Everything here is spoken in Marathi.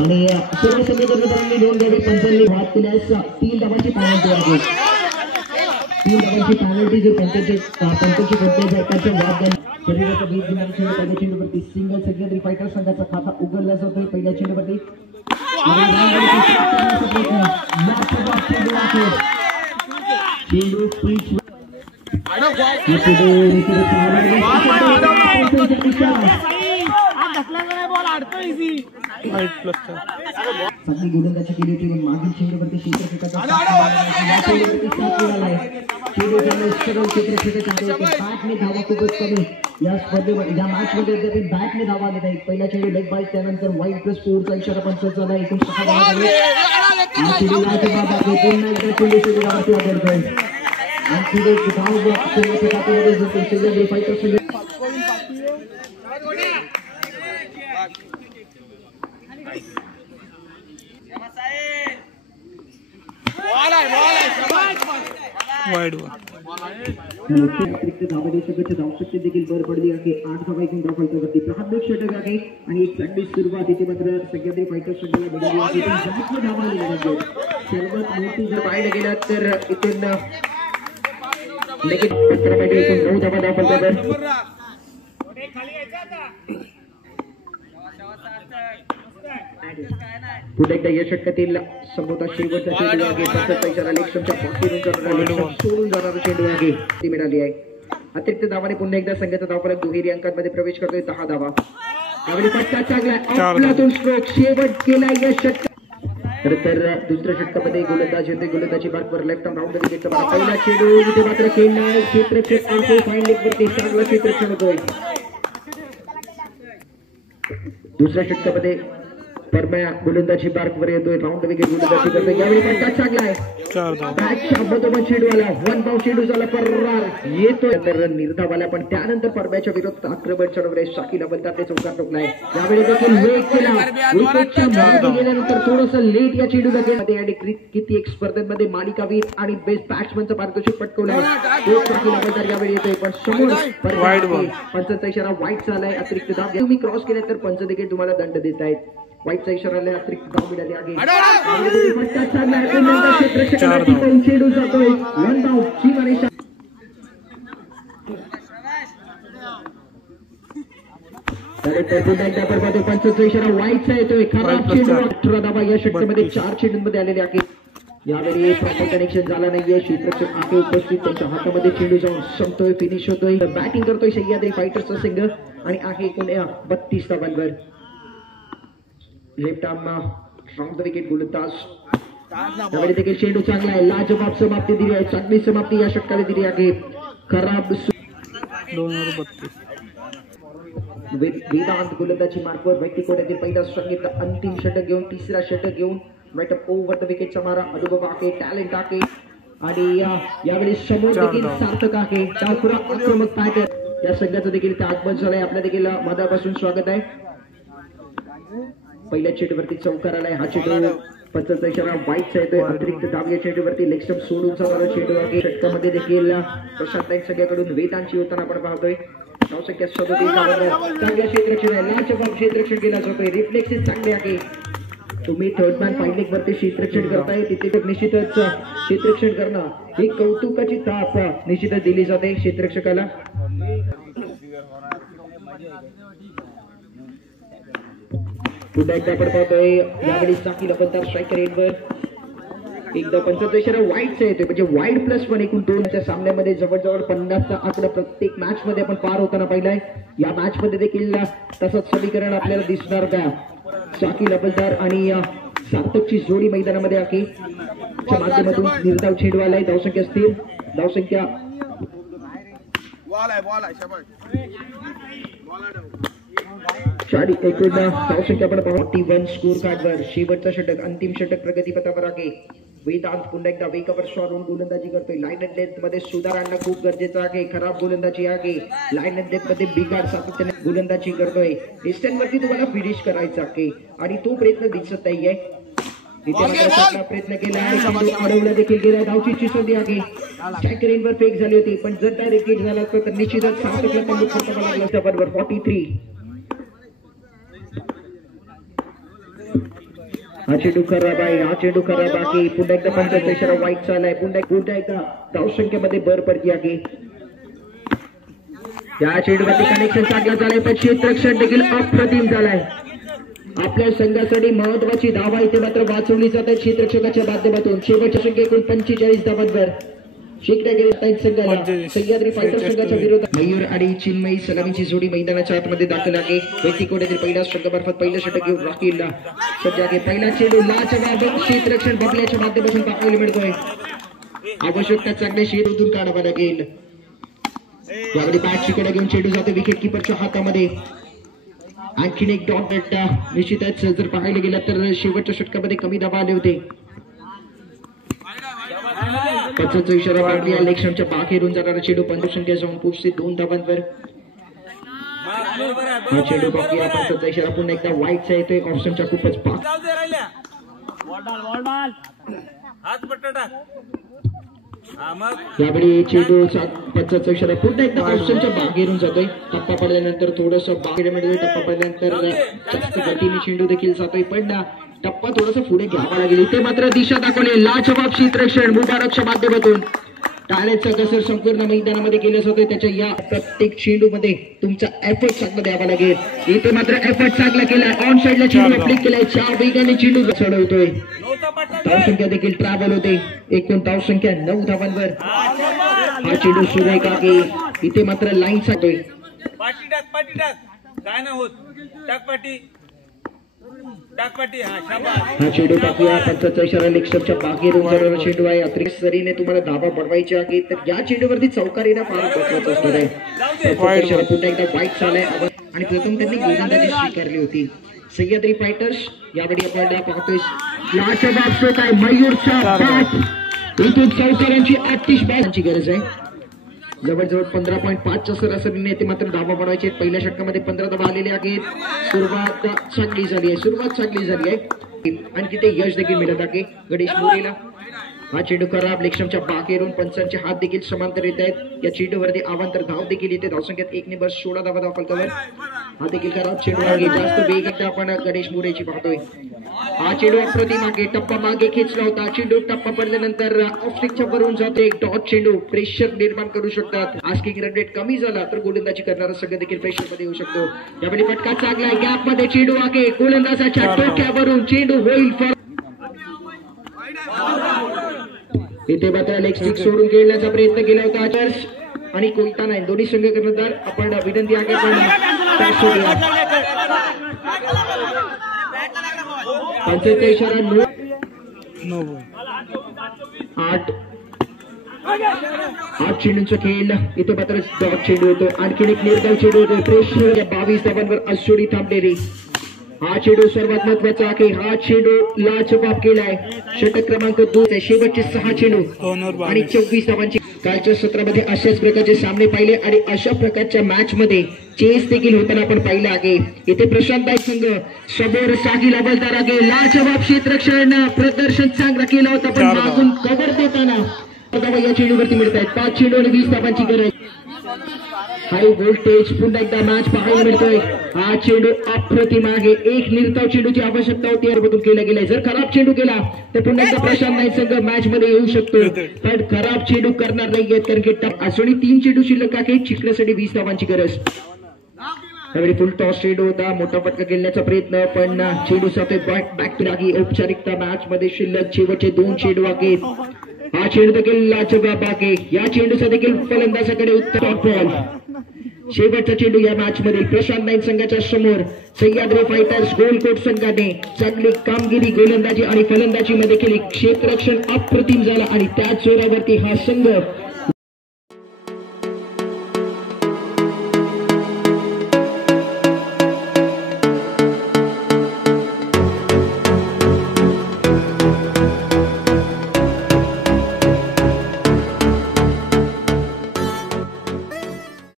आणि सर्व समीकरणांनी नोंद घ्यावी. पंचांनी भाग केल्यास 3 धावांची पेनल्टी आहे. 3 धावांची पेनल्टी जर पंचांची कोणत्याही प्रकारच्या वाद शरीराचा बीज दिल्यानंतर पहिल्या चेंडूवरती सिंगल सेकंडरी फायटर संघाचा खाता उघडला जातोय. पहिल्या चेंडूवरती चेंडू पिच चांगली गोलंदाजी केली होती. पण मागील चेंडूवरती क्षेत्रफळाचा बॅटने धावा खूपच कमी या स्पर्धेमध्ये या मॅच मध्ये बॅटने धावा घेत आहेत. पहिला चेंडू लेग बाईट त्यानंतर वाईड प्लस 4चा इशारा पंचांचा झाला. एकूण 6 धावा झाले. पुन्हा एकदा चेंडू शरीरावरती आदळतोय. आणखी एक धाव सेकंडरी फायटर संघ धावशक्ती देखील भर पडली आहे. 8 धावा एकूण धाव फलकावरती. प्राथमिक षटक आहे आणि एक चांगली सुरुवात इथे मात्र सह्याद्री फायटर संघाला मिळाली आहे. धावा सर्वात मोठी जर पाहायला गेलं तर इथून एकूण 9 धावा धाव फलकावर. पुढे एकदा या षटकातील संभवतः शेवटचा चेंडू आहे. सोडून जाणारा चेंडू आहे ती मिळाली आहे. अतिरिक्त धावाने पुन्हा एकदा संघाचा धावफलक दुहेरी अंकांमध्ये प्रवेश करतोय. 10 धावा. यावेळी फटका चांगला आपलातून स्ट्रोक शेवट केला या षटकात. तर दुसऱ्या षटकामध्ये गोलंदाज येते. गोलंदाजी मार्कवर लेफ्ट आर्म राऊंड मध्ये घेतला. पहिला चेंडू इथे मात्र खेळणार क्षेत्ररक्षक फाईन लेग वरती चांगला क्षेत्ररक्षण होतोय. दुसऱ्या षटकामध्ये परम्या गोलंदाजी मार्कवर येतोय. राऊंड विकेट गोलंदाजी करतोय. यावेळी फटका चांगला आहे. बॅटच्या मधोमध चेंडू आला. 1 धाव चेंडू झाला. फरार येतोय तर निर्धावाला. पण त्यानंतर परम्याच्या विरोधात आक्रमण चढवले. शाकिल अवलदारने चौकार टोकलाय. यावेळी देखील वेट केला. विकेटच्या मागे गेल्यानंतर थोडंसं लेट या चेंडूला गेले आणि किती एक स्पर्धेमध्ये मालिकावीर आणि बेस्ट बॅट्समनचं पारितोषिक पटकवलंय. तो शाकिल अवलदार यावेळी येतोय. पण समोर पंचांचा इशारा वाईट झालाय. अतिरिक्त धाव तुम्ही क्रॉस केले तर पंच देखील तुम्हाला दंड देत आहेत. वाईटचा इशारा अतिरिक्त धाव मिळाली आहे. चेंडू जातोय. 1 धाव सीमारेषा. पंचांचा इशारा वाईटचा येतोय. खराब चेंडू. 18 धावा या षटकामध्ये 4 चेंडूंमध्ये आलेले आहेत. यावेळी प्रॉपर कनेक्शन झालं नाहीये. क्षेत्ररक्षक आके उपस्थित त्यांच्या हातामध्ये चेंडू जाऊन संपतोय. फिनिश होतोय. बॅटिंग करतोय सह्याद्री फायटर्सचा संघ आणि आहे एकूण 32 धावांवर. Left arm round the wicket गोलंदाज. यावेळी देखील चेंडू चांगला आहे. लाजवाब समाप्ती दिली आहे. चांगली समाप्ती या षटकाला दिली आहे. खराब वेदांत गोलंदाजी मार्कवर व्यक्तिकोट्यातील पहिला षटक अंतिम षटक घेऊन तिसरा षटक घेऊन राईट अप ओव्हर द विकेटचा मारा. अनुभव आहे. टॅलेंट आहे आणि यावेळी समोर देखील सार्थक आहे. डावखुरा आक्रमक पॅटर्न या संघाचं देखील आगमन झालंय. आपल्या देखील मनापासून स्वागत आहे. पहिल्या चेंडूवरती चौकार आलाय. हा चेंडू पंचांचा इशारा वाईटचा येतोय. अतिरिक्त धाव या चेंडूवरती लेग स्टंप सोडून जाणारा चेंडू आहे. षटकामध्ये देखील प्रशांत नाईक संघाकडून वेदांची होताना आपण पाहतोय. धावसंख्या 37. चांगल्या क्षेत्ररक्षण आहे. लाजवाब क्षेत्ररक्षण केला जातोय. रिफ्लेक्सेस चांगले आहे. तुम्ही थर्ड मॅन फाईन लेग वरती क्षेत्ररक्षण करताय तिथे निश्चितच क्षेत्ररक्षण करणं ही कौतुकाची थाप निश्चितच दिली जाते क्षेत्ररक्षकाला. पुन्हा एकदा आपण पाहतोय. यावेळी शाकिल अवलदार स्ट्रायकर एंडवर. एकदा पंचांचा इशारा वाईटचा येतोय. म्हणजे वाईड +1 एकूण 2 सामन्यामध्ये जवळजवळ 50चा आकडा प्रत्येक मॅच मध्ये आपण पार होताना पाहिलाय. या मॅच मध्ये देखील तसंच समीकरण आपल्याला दिसणार का. शाकिल अवलदार आणि सार्थकची जोडी मैदानामध्ये आहे. माध्यमातून निर्धाव चेंडू आलाय. धावसंख्या स्थिर. धावसंख्या एकूण धावसंख्या आपण 41 स्कोर कार्डवर. शेवटचा षटक अंतिम षटक प्रगतीपथावर आहे. वेदांत पुन्हा एकदा वेकावर शॉटवरून गोलंदाजी करतोय. लाईन अँड डेथ मध्ये सुधार आणणं खूप गरजेचं आहे. खराब गोलंदाजी आहे. लाईन अँड डेथ मध्ये बिघाड सातत्याने गोलंदाजी करतोय. डिस्टन्स वरती तुम्हाला फिनिश करायचा आहे आणि तो प्रयत्न दिसत नाहीये. प्रयत्न केला अडवला देखील गेला. धावची संधी आहे. स्ट्रायकर एंडवर फेक झाली होती पण जर डायरेक्ट हिट झाला तर निश्चितच 43. हा चेंडू खराब आहे, हा चेंडू खराब आहे. पुन्हा एकदा पंचांचा इशारा वाईट चाललाय. पुन्हा एकदा धावसंख्येमध्ये भर पडते आहे. या चेंडूवरती कनेक्शन चांगला झालाय पण क्षेत्ररक्षण देखील अप्रतिम झालाय. आपल्या संघासाठी महत्वाची धावा इथे मात्र वाचवली जातात क्षेत्ररक्षकाच्या माध्यमातून. शेवटच्या संख्या एकूण 45 धावांवर संघाला सह्याद्री फायटर संघाच्या विरोधात मयूर आणि चिन्मयी सलामीची जोडी मैदानाच्या आतमध्ये दाखल आहे. व्यक्तिकोट्यातील पहिल्या षटकामार्फत पहिलं षटक घेऊन राखील सध्या पहिला चेंडू लाजवाब क्षेत्ररक्षण बबल्याच्या माध्यमातून पाहायला मिळतोय. आवश्यकता चांगल्या शेडूतून काढावा लागेल. यावेळी बॅटची कडे घेऊन चेंडू जातो विकेट किपरच्या हातामध्ये. आणखीन एक डॉट भेटता निश्चितच जर पाहायला गेलं तर शेवटच्या षटकामध्ये कमी धावा आले होते. पंचांचा इशारा मारला. लेक्षमच्या बाहेरून जाणारा चेंडू पंधरा संख्या जाऊन पोहोचते 2 धावांवर. हा चेंडू बाकी पंचांचा इशारा पुन्हा एकदा वाईटचा येतोय. ऑप्शनच्या खूपच यावेळी चेंडू पंचांचा इशारा पुन्हा एकदा ऑप्शनच्या बाहेरून जातोय. टप्पा पडल्यानंतर थोडस बाहेर मिळतोय. टप्पा पडल्यानंतर जास्त गतीने चेंडू देखील जातोय पण टप्पा थोडासा पुढे घ्यावा लागेल. इथे मात्र दिशा दाखवली लाजवाब क्षेत्ररक्षण मुबारकच्या माध्यमातून. टाळ्याचा कसर संपूर्ण मैदानामध्ये केलं जातोय. त्याच्या या प्रत्येक चेंडू मध्ये तुमचा एफर्ट चांगला द्यावा लागेल. इथे मात्र एफर्ट चांगला केला. ऑन साइडला चेंडू फ्लिक केलाय. 4 वेगाने चेंडू चढवतोय. धावसंख्या देखील ट्रॅव्हल होते. एकूण धावसंख्या 9 धावांवर. हा चेंडू सुरू आहे का की इथे मात्र लाईन सांगतोय. हा चेंडू टाकूया. पंचांचा इशारा लेगस्टपच्या बाहेरून जाणारा चेंडू आहे. अतिरिक्त सरीने तुम्हाला धावा बनवायची आहे तर या चेंडूवरती चौकारीला फार महत्वाचं असणार आहे. पुन्हा एकदा वाईट चालय आणि प्रथम त्यांनी गोलंदाजी स्वीकारली होती. सह्याद्री फायटर्स यावेळी आपण पाहतोय लाजवाब शॉट आहे. मयूरचा बॅट इथून चौकारांची अतिशय गरज आहे. जवळजवळ 15.5च्या सरासरीने ते मात्र धावा बनवायचे. पहिल्या षटकामध्ये 15 धावा आलेले आहेत. सुरुवात चांगली झाली आहे आणि तिथे यश देखील मिळत आहे गणेश मोरेला. हा चेंडू खराब. लेक्षमच्या बाहेरून पंचांचे हात देखील समांतर येत आहेत. या चेंडूवरती अवांतर धाव देखील येते. धावसंख्येत 1 ने बस 16 धावा दाखल. हा देखील खराब चेंडू आहे. जास्त वेग एकदा आपण गणेश मोरेची पाहतोय. हा चेंडू अप्रतिम मागे टप्पा मागे खेचला होता. चेंडू टप्पा पडल्यानंतर ऑफस्टिकच्या वरून जातो. एक डॉट चेंडू प्रेशर निर्माण करू शकतात. आस्किंग रन रेट कमी झाला तर गोलंदाजी करणारा संघ देखील प्रेशर मध्ये येऊ शकतो. यावेळी फटका चांगला आहे. गॅप मध्ये चेंडू आहे. गोलंदाजाच्या डोक्यावरून चेंडू होईल. इथे मात्र लेग स्टिक सोडून खेळण्याचा प्रयत्न केला होता आणि कोलता नाही. दोन्ही संघ कर्णधार आपण विनंती आहे पंचांचा इशारा 8 चेंडूंचा खेळ. इथे मात्र डॉट चेंडू होतो. आणखीन एक निर्धाव चेंडू होतो. प्रेशर 22 धावांवर अश्वरी थांबलेली. हा चेंडू सर्वात महत्वाचा आहे. हा चेंडू लाजवाब केलाय. षटक क्रमांक 2 आहे. शेवटचे 6 चेंडू आणि 24 धावांची. कालच्या सत्रामध्ये अशाच प्रकारचे सामने पाहिले आणि अशा प्रकारच्या मॅच मध्ये चेस देखील होताना आपण पाहिलं आहे. इथे प्रशांत संघ समोर सागिल हवालदार आहे. लाजवाब क्षेत्ररक्षण प्रदर्शन चांगला केला होता पण मागून कव्हर देताना या चेंडूवरती मिळत आहेत. 5 चेंडू आणि 20 धावांची गरज. हाय व्होल्टेज पुन्हा एकदा मॅच पाहायला मिळतोय. हा चेंडू अप्रतिम आहे. एक निर्धाव चेंडूची आवश्यकता होती. याबद्दल केला गेलाय. जर खराब चेंडू केला तर पुन्हा एकदा प्रशांत नाईक संघ मॅच मध्ये येऊ शकतो पण खराब चेंडू करणार नाहीयेत कारण की अजूनही 3 चेंडू शिल्लक आहे. जिंकण्यासाठी 20 धावांची गरज. त्यावेळी फुल टॉस चेंडू होता. मोठा फटका खेळण्याचा प्रयत्न पण चेंडू साथे बॅक टू लागी. औपचारिकता मॅच मध्ये शिल्लक शेवटचे 2 चेंडू आहेत. हा चेंडू देखील लाजवाब आहे. या चेंडूचा देखील फलंदाजाकडे उत्तर बॉल. शेवटचा चेंडू या मॅच मध्ये प्रशांत नाईक संघाच्या समोर. सह्याद्री फायटर्स गोलकोट संघाने चांगली कामगिरी गोलंदाजी आणि फलंदाजी मध्ये केली. क्षेत्ररक्षण अप्रतिम झाला आणि त्याच जोरावरती हा संघ